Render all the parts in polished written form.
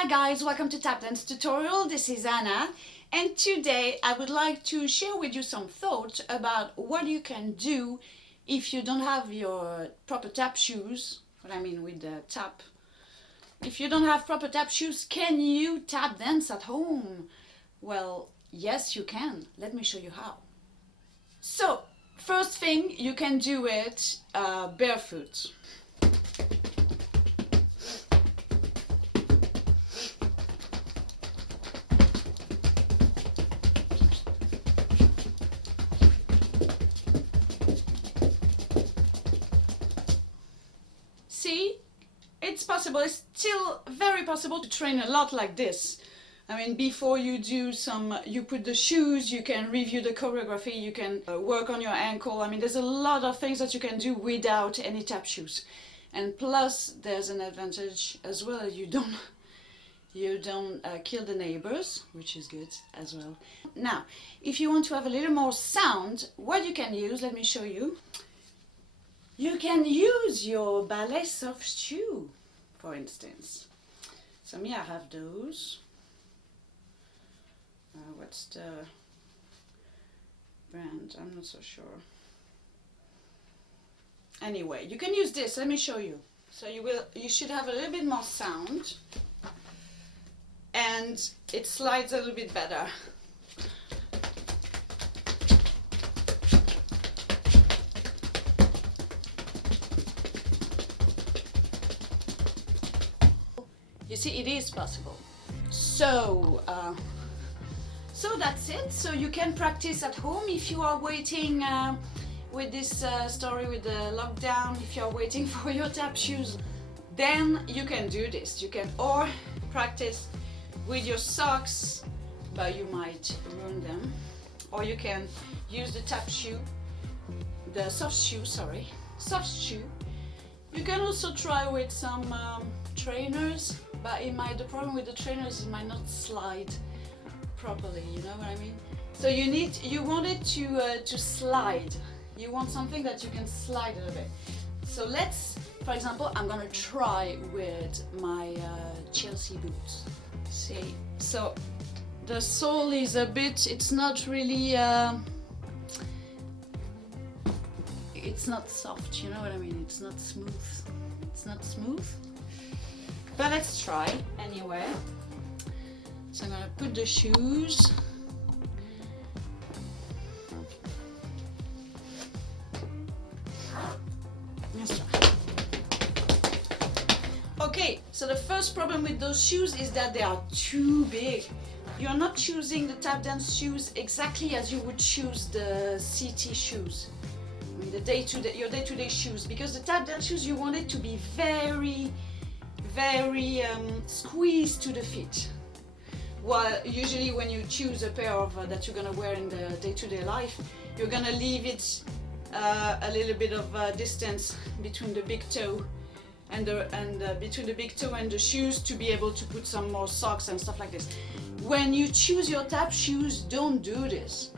Hi guys, welcome to Tap Dance Tutorial. This is Anna, and today I would like to share with you some thoughts about what you can do if you don't have your proper tap shoes. What I mean with the tap. If you don't have proper tap shoes, can you tap dance at home? Well, yes you can. Let me show you how. So, first thing, you can do it barefoot. See, it's possible, it's still very possible to train a lot like this. I mean, before you do you put the shoes, you can review the choreography, you can work on your ankle. I mean, there's a lot of things that you can do without any tap shoes. And plus, there's an advantage as well, you don't kill the neighbors, which is good as well. Now, if you want to have a little more sound, what you can use, let me show you. You can use your ballet soft shoe, for instance. So me, I have those. What's the brand? I'm not so sure. Anyway, you can use this. Let me show you. So you should have a little bit more sound, and it slides a little bit better. You see, it is possible. So that's it. So you can practice at home if you are waiting with this story with the lockdown. If you are waiting for your tap shoes, then you can do this. You can or practice with your socks, but you might ruin them. Or you can use the tap shoe, the soft shoe. Soft shoe. You can also try with some trainers, but the problem with the trainers, it might not slide properly, you know what I mean? So you want it to slide. You want something that you can slide a little bit. So for example, I'm gonna try with my Chelsea boots. See, so the sole is a bit, it's not really, it's not soft, you know what I mean? It's not smooth. It's not smooth. But let's try anyway. So I'm gonna put the shoes. Let's try. Okay, so the first problem with those shoes is that they are too big. You're not choosing the tap dance shoes exactly as you would choose the CT shoes. I mean, your day-to-day shoes, because the tap dance shoes, you want it to be very squeezed to the feet. While usually when you choose a pair of that you're gonna wear in the day-to-day life, you're gonna leave it a little bit of distance between the big toe and between the big toe and the shoes to be able to put some more socks and stuff like this. When you choose your tap shoes, don't do this.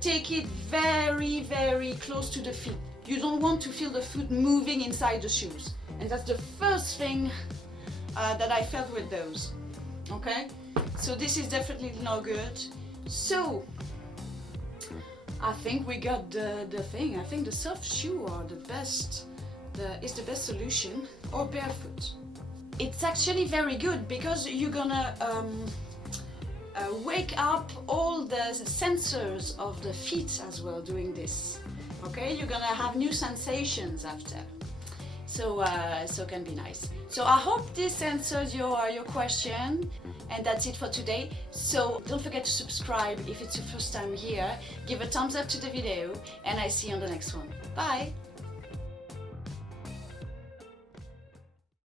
Take it very close to the feet. You don't want to feel the foot moving inside the shoes, and that's the first thing that I felt with those. Okay, so this is definitely not good. So I think we got the thing. I think the soft shoe are the best. Is the best solution, or barefoot. It's actually very good because you're gonna wake up all the sensors of the feet as well doing this. Okay, you're gonna have new sensations after. So it can be nice. So I hope this answers your question, and that's it for today. So don't forget to subscribe if it's your first time here. Give a thumbs up to the video, and I see you on the next one. Bye!